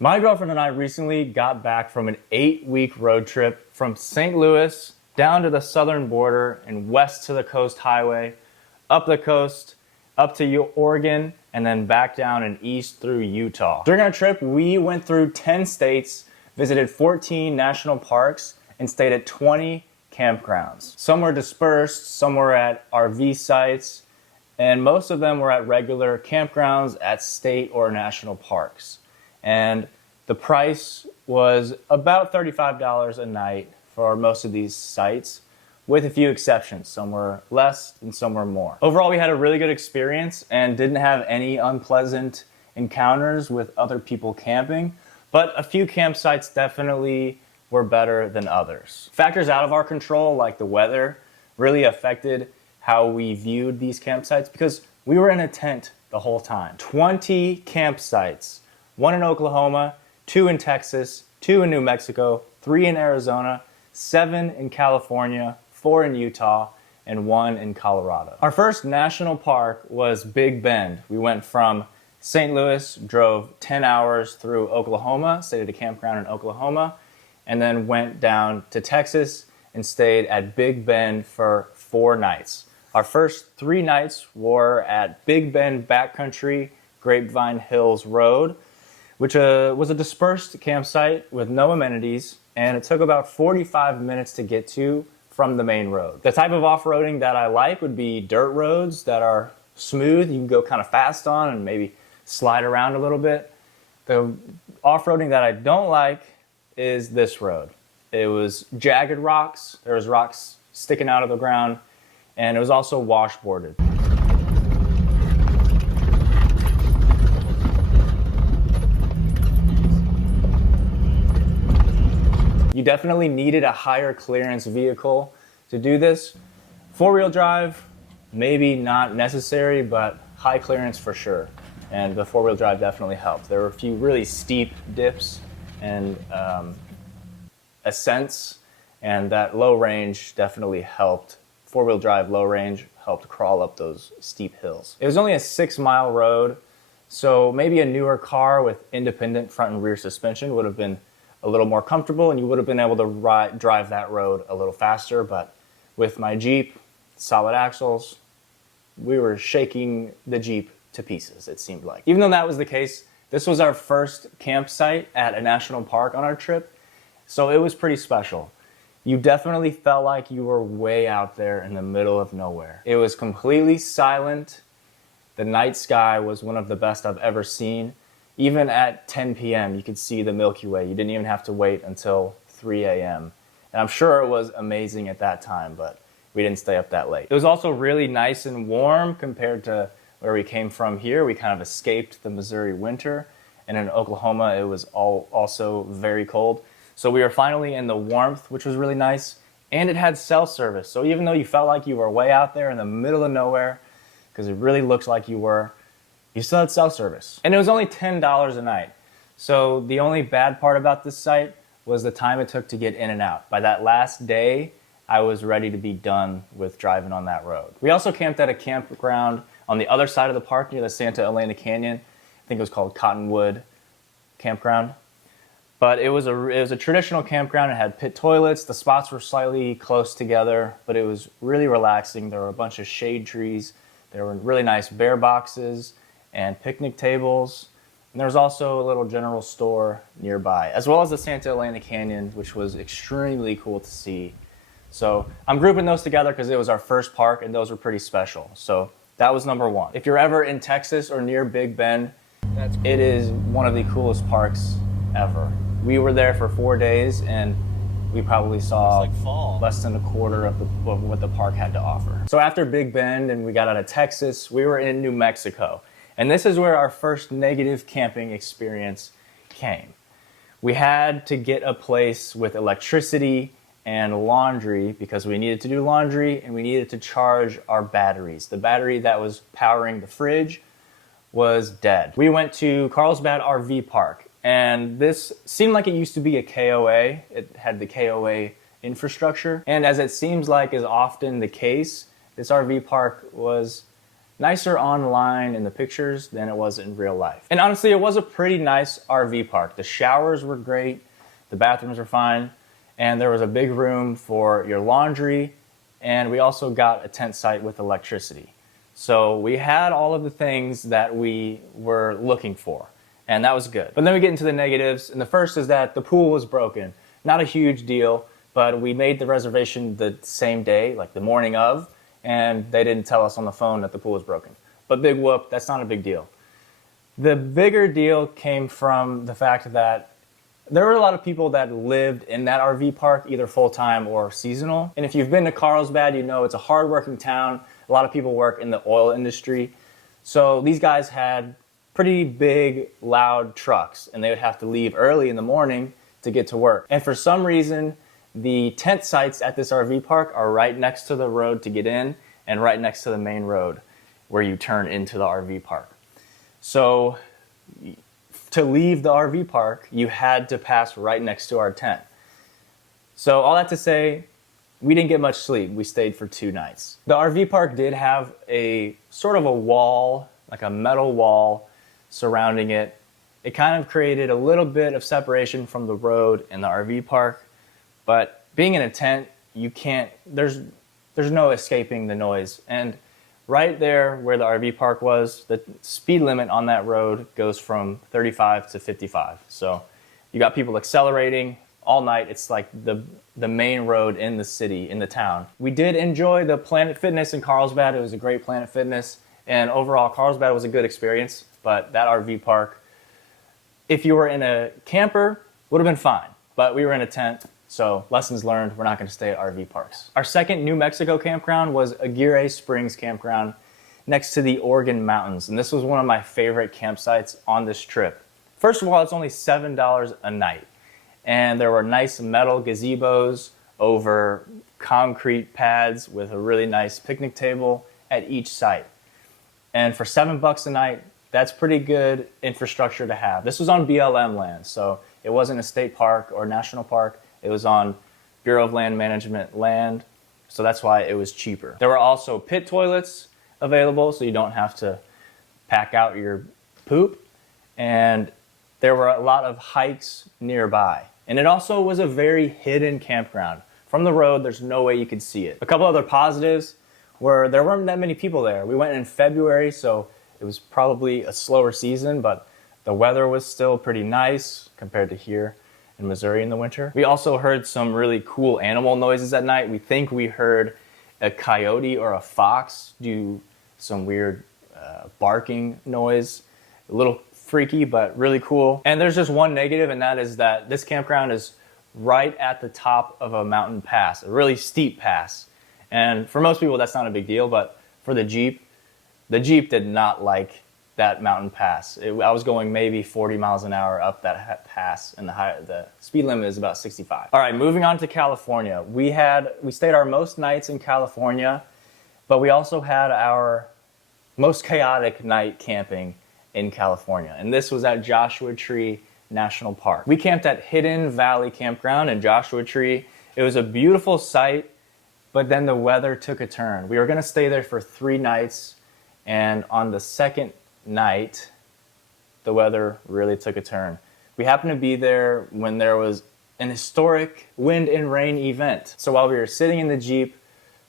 My girlfriend and I recently got back from an 8-week road trip from St. Louis down to the southern border and west to the coast highway, up the coast, up to Oregon, and then back down and east through Utah. During our trip, we went through 10 states, visited 14 national parks, and stayed at 20 campgrounds. Some were dispersed, some were at RV sites, and most of them were at regular campgrounds at state or national parks. And the price was about $35 a night for most of these sites, with a few exceptions. Some were less and some were more. Overall, we had a really good experience and didn't have any unpleasant encounters with other people camping, but a few campsites definitely were better than others. Factors out of our control, like the weather, really affected how we viewed these campsites because we were in a tent the whole time. 20 campsites, 1 in Oklahoma, 2 in Texas, 2 in New Mexico, 3 in Arizona, 7 in California, 4 in Utah, and 1 in Colorado. Our first national park was Big Bend. We went from St. Louis, drove 10 hours through Oklahoma, stayed at a campground in Oklahoma, and then went down to Texas and stayed at Big Bend for 4 nights. Our first 3 nights were at Big Bend Backcountry, Grapevine Hills Road, which was a dispersed campsite with no amenities, and it took about 45 minutes to get to from the main road. The type of off-roading that I like would be dirt roads that are smooth, you can go kind of fast on and maybe slide around a little bit. The off-roading that I don't like is this road. It was jagged rocks, there was rocks sticking out of the ground, and it was also washboarded. You definitely needed a higher clearance vehicle to do this. 4-wheel drive, maybe not necessary, but high clearance for sure. And the 4-wheel drive definitely helped. There were a few really steep dips and ascents, and that low range definitely helped. 4-wheel drive low range helped crawl up those steep hills. It was only a 6-mile road, so maybe a newer car with independent front and rear suspension would have been a little more comfortable and you would have been able to drive that road a little faster, but with my Jeep, solid axles, we were shaking the Jeep to pieces, it seemed like. Even though that was the case, this was our first campsite at a national park on our trip, so it was pretty special. You definitely felt like you were way out there in the middle of nowhere. It was completely silent. The night sky was one of the best I've ever seen. Even at 10 p.m., you could see the Milky Way. You didn't even have to wait until 3 a.m. And I'm sure it was amazing at that time, but we didn't stay up that late. It was also really nice and warm compared to where we came from here. We kind of escaped the Missouri winter, and in Oklahoma, it was also very cold. So we were finally in the warmth, which was really nice, and it had cell service. So even though you felt like you were way out there in the middle of nowhere, because it really looked like you were, you still had cell service. And it was only $10 a night. So the only bad part about this site was the time it took to get in and out. By that last day, I was ready to be done with driving on that road. We also camped at a campground on the other side of the park near the Santa Elena Canyon. I think it was called Cottonwood Campground. But it was a traditional campground. It had pit toilets. The spots were slightly close together, but it was really relaxing. There were a bunch of shade trees. There were really nice bear boxes and picnic tables. And there was also a little general store nearby, as well as the Santa Elena Canyon, which was extremely cool to see. So I'm grouping those together because it was our first park and those were pretty special. So that was number 1. If you're ever in Texas or near Big Bend, that's cool. It is one of the coolest parks ever. We were there for 4 days and we probably saw less than a quarter of what the park had to offer. So after Big Bend and we got out of Texas, we were in New Mexico. And this is where our first negative camping experience came. We had to get a place with electricity and laundry because we needed to do laundry and we needed to charge our batteries. The battery that was powering the fridge was dead. We went to Carlsbad RV Park, and this seemed like it used to be a KOA. It had the KOA infrastructure, and as it seems like is often the case, this RV park was nicer online in the pictures than it was in real life. And honestly, it was a pretty nice RV park. The showers were great, the bathrooms were fine, and there was a big room for your laundry, and we also got a tent site with electricity. So we had all of the things that we were looking for, and that was good. But then we get into the negatives, and the first is that the pool was broken. Not a huge deal, but we made the reservation the same day, like the morning of, and they didn't tell us on the phone that the pool was broken. But big whoop, that's not a big deal. The bigger deal came from the fact that there were a lot of people that lived in that RV park, either full-time or seasonal. And if you've been to Carlsbad, you know it's a hard-working town. A lot of people work in the oil industry. So these guys had pretty big, loud trucks, and they would have to leave early in the morning to get to work. And for some reason, the tent sites at this RV park are right next to the road to get in and right next to the main road where you turn into the RV park. So to leave the RV park, you had to pass right next to our tent. So all that to say, we didn't get much sleep. We stayed for 2 nights. The RV park did have a sort of a wall, like a metal wall surrounding it. It kind of created a little bit of separation from the road in the RV park. But being in a tent, you can't, there's no escaping the noise. And right there where the RV park was, the speed limit on that road goes from 35 to 55. So you got people accelerating all night. It's like the main road in the city, in the town. We did enjoy the Planet Fitness in Carlsbad. It was a great Planet Fitness. And overall, Carlsbad was a good experience. But that RV park, if you were in a camper, would have been fine. But we were in a tent. So lessons learned, we're not going to stay at RV parks. Our second New Mexico campground was Aguirre Springs campground next to the Oregon Mountains. And this was one of my favorite campsites on this trip. First of all, it's only $7 a night. And there were nice metal gazebos over concrete pads with a really nice picnic table at each site. And for $7 a night, that's pretty good infrastructure to have. This was on BLM land, so it wasn't a state park or national park. It was on Bureau of Land Management land, so that's why it was cheaper. There were also pit toilets available, so you don't have to pack out your poop. And there were a lot of hikes nearby. And it also was a very hidden campground. From the road, there's no way you could see it. A couple other positives were there weren't that many people there. We went in February, so it was probably a slower season, but the weather was still pretty nice compared to here in Missouri in the winter. We also heard some really cool animal noises at night. We think we heard a coyote or a fox do some weird barking noise. A little freaky, but really cool. And there's just one negative, and that is that this campground is right at the top of a mountain pass, a really steep pass. And for most people, that's not a big deal, but for the Jeep did not like that mountain pass. I was going maybe 40 miles an hour up that pass, and the speed limit is about 65. All right, moving on to California. We stayed our most nights in California, but we also had our most chaotic night camping in California, and this was at Joshua Tree National Park. We camped at Hidden Valley Campground in Joshua Tree. It was a beautiful site, but then the weather took a turn. We were gonna stay there for 3 nights, and on the second night, the weather really took a turn. We happened to be there when there was an historic wind and rain event. So while we were sitting in the Jeep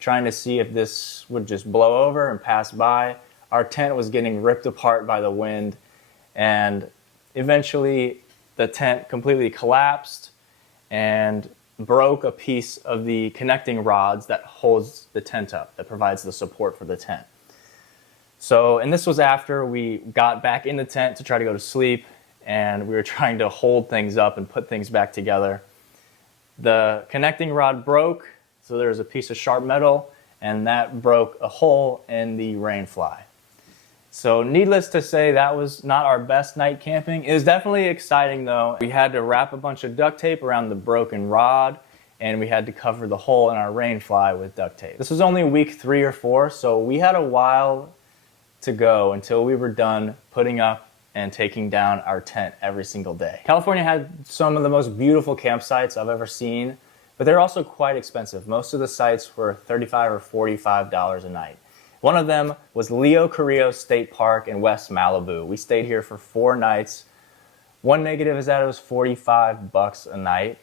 trying to see if this would just blow over and pass by, our tent was getting ripped apart by the wind, and eventually the tent completely collapsed and broke a piece of the connecting rods that holds the tent up, that provides the support for the tent. So, and this was after we got back in the tent to try to go to sleep, and we were trying to hold things up and put things back together. The connecting rod broke, so there was a piece of sharp metal, and that broke a hole in the rain fly. So needless to say, that was not our best night camping. It was definitely exciting though. We had to wrap a bunch of duct tape around the broken rod, and we had to cover the hole in our rain fly with duct tape. This was only week 3 or 4, so we had a while to go until we were done putting up and taking down our tent every single day. California had some of the most beautiful campsites I've ever seen, but they're also quite expensive. Most of the sites were $35 or $45 a night, One of them was Carrillo State Park in West Malibu. We stayed here for 4 nights. One negative is that it was $45 a night,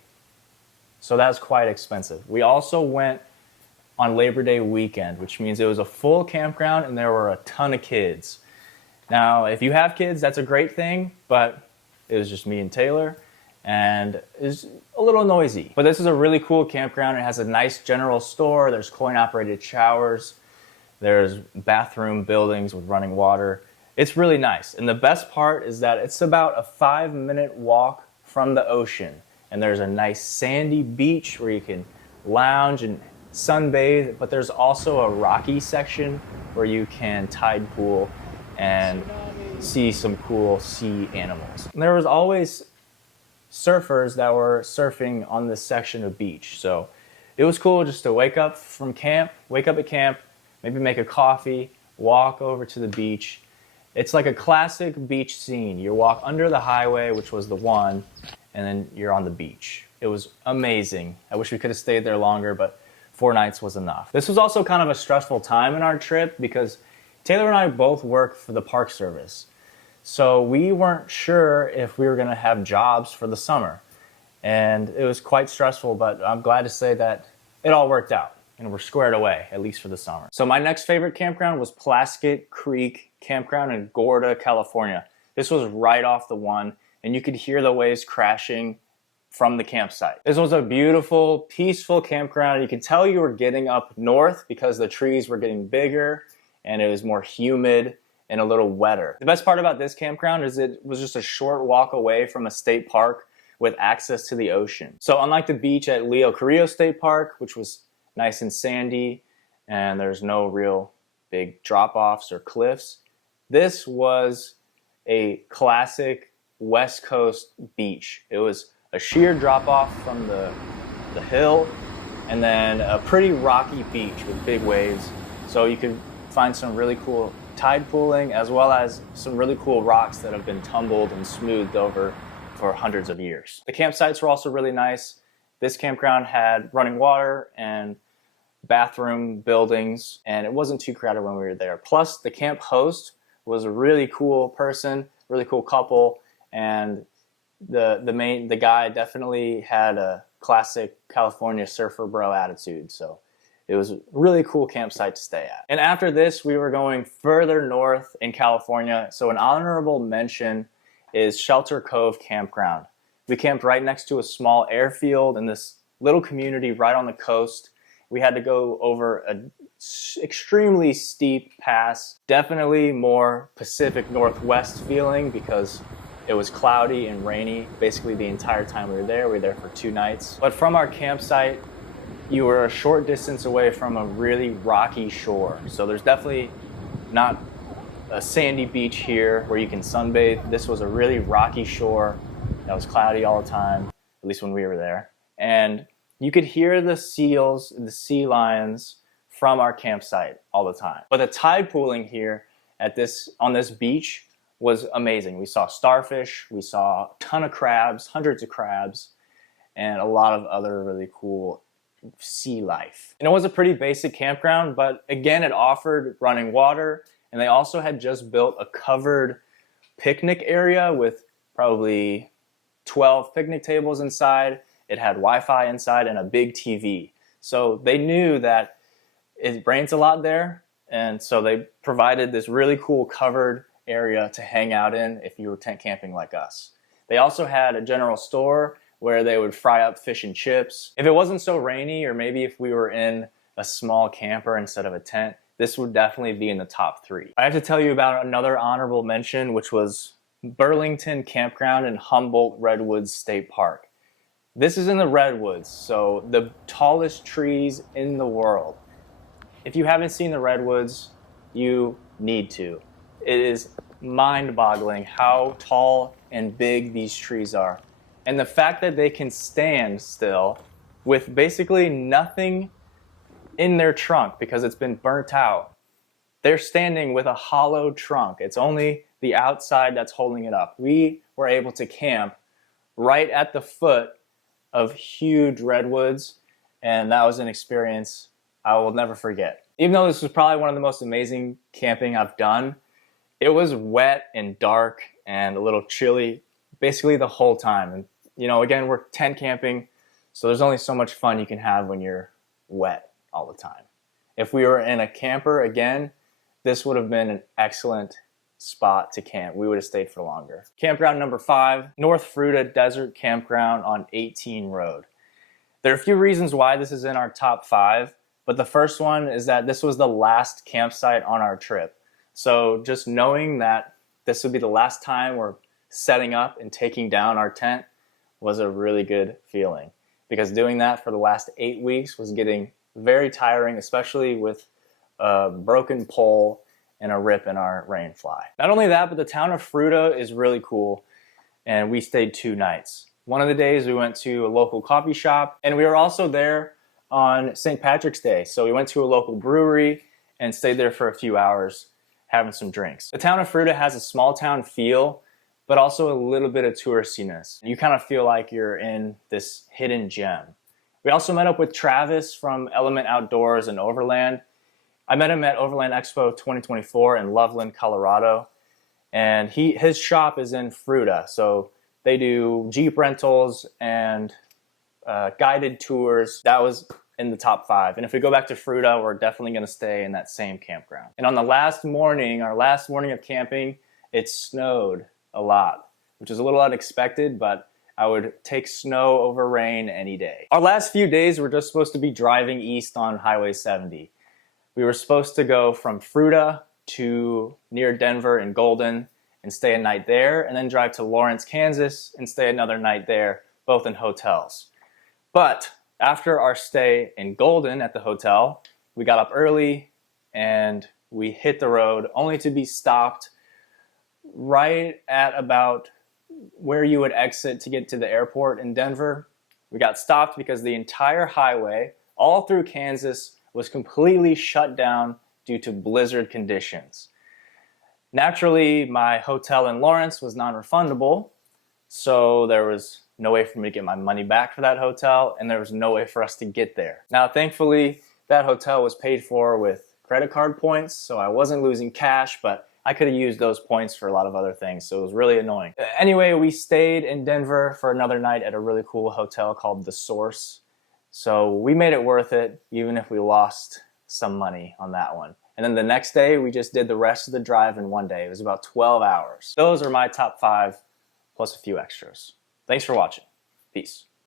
so that's quite expensive. We also went on Labor Day weekend, which means it was a full campground and there were a ton of kids. Now, if you have kids, that's a great thing, but it was just me and Taylor, and it was a little noisy. But this is a really cool campground. It has a nice general store. There's coin-operated showers. There's bathroom buildings with running water. It's really nice. And the best part is that it's about a 5-minute walk from the ocean. And there's a nice sandy beach where you can lounge and sunbathe, but there's also a rocky section where you can tide pool and see some cool sea animals. And there was always surfers that were surfing on this section of beach. So it was cool just to wake up at camp, maybe make a coffee, walk over to the beach. It's like a classic beach scene. You walk under the highway, which was the one, and then you're on the beach. It was amazing. I wish we could have stayed there longer, but 4 nights was enough. This was also kind of a stressful time in our trip because Taylor and I both work for the Park Service. So we weren't sure if we were gonna have jobs for the summer. And it was quite stressful, but I'm glad to say that it all worked out and we're squared away, at least for the summer. So my next favorite campground was Plaskett Creek Campground in Gorda, California. This was right off the one, and you could hear the waves crashing from the campsite. This was a beautiful, peaceful campground. You could tell you were getting up north because the trees were getting bigger and it was more humid and a little wetter. The best part about this campground is it was just a short walk away from a state park with access to the ocean. So unlike the beach at Carrillo State Park, which was nice and sandy and there's no real big drop-offs or cliffs, this was a classic West Coast beach. It was a sheer drop-off from the hill and then a pretty rocky beach with big waves. So you could find some really cool tide pooling as well as some really cool rocks that have been tumbled and smoothed over for hundreds of years. The campsites were also really nice. This campground had running water and bathroom buildings, and it wasn't too crowded when we were there. Plus, the camp host was a really cool person, really cool couple, and the guy definitely had a classic California surfer bro attitude. So it was a really cool campsite to stay at. And after this, we were going further north in California. So an honorable mention is Shelter Cove Campground. We camped right next to a small airfield in this little community right on the coast. We had to go over an extremely steep pass, definitely more Pacific Northwest feeling because it was cloudy and rainy basically the entire time we were there. We were there for 2 nights. But from our campsite, you were a short distance away from a really rocky shore. So there's definitely not a sandy beach here where you can sunbathe. This was a really rocky shore that was cloudy all the time, at least when we were there. And you could hear the seals, the sea lions from our campsite all the time. But the tide pooling here on this beach was amazing. We saw starfish, we saw a ton of crabs, hundreds of crabs, and a lot of other really cool sea life. And it was a pretty basic campground, but again, it offered running water, and they also had just built a covered picnic area with probably 12 picnic tables inside. It had Wi-Fi inside and a big TV. So they knew that it rains a lot there, and so they provided this really cool covered area to hang out in if you were tent camping like us. They also had a general store where they would fry up fish and chips. If it wasn't so rainy, or maybe if we were in a small camper instead of a tent, this would definitely be in the top 3. I have to tell you about another honorable mention, which was Burlington Campground in Humboldt Redwoods State Park. This is in the Redwoods, so the tallest trees in the world. If you haven't seen the Redwoods, you need to. It is mind-boggling how tall and big these trees are. And the fact that they can stand still with basically nothing in their trunk because it's been burnt out. They're standing with a hollow trunk. It's only the outside that's holding it up. We were able to camp right at the foot of huge redwoods, and that was an experience I will never forget. Even though this was probably one of the most amazing camping I've done, it was wet and dark and a little chilly basically the whole time. And you know, again, we're tent camping, so there's only so much fun you can have when you're wet all the time. If we were in a camper again, this would have been an excellent spot to camp. We would have stayed for longer. Campground number 5, North Fruita Desert Campground on 18 Road. There are a few reasons why this is in our top 5, but the first one is that this was the last campsite on our trip. So just knowing that this would be the last time we're setting up and taking down our tent was a really good feeling, because doing that for the last 8 weeks was getting very tiring, especially with a broken pole and a rip in our rain fly. Not only that, but the town of Fruita is really cool, and we stayed 2 nights. One of the days we went to a local coffee shop, and we were also there on St. Patrick's Day. So we went to a local brewery and stayed there for a few hours having some drinks. The town of Fruita has a small town feel, but also a little bit of touristiness. You kind of feel like you're in this hidden gem. We also met up with Travis from Element Outdoors and Overland. I met him at Overland Expo 2024 in Loveland, Colorado. And his shop is in Fruita. So they do Jeep rentals and guided tours. That was in the top 5. And if we go back to Fruita, we're definitely going to stay in that same campground. And on the last morning, our last morning of camping, it snowed a lot, which is a little unexpected, but I would take snow over rain any day. Our last few days were just supposed to be driving east on Highway 70. We were supposed to go from Fruita to near Denver and Golden and stay a night there, and then drive to Lawrence, Kansas and stay another night there, both in hotels. But after our stay in Golden at the hotel, we got up early and we hit the road, only to be stopped right at about where you would exit to get to the airport in Denver. We got stopped because the entire highway, all through Kansas, was completely shut down due to blizzard conditions. Naturally, my hotel in Lawrence was non-refundable, so there was no way for me to get my money back for that hotel, and there was no way for us to get there. Now, thankfully, that hotel was paid for with credit card points, so I wasn't losing cash, but I could have used those points for a lot of other things, so it was really annoying. Anyway, we stayed in Denver for another night at a really cool hotel called The Source. So we made it worth it, even if we lost some money on that one. And then the next day, we just did the rest of the drive in one day. It was about 12 hours. Those are my top 5, plus a few extras. Thanks for watching. Peace.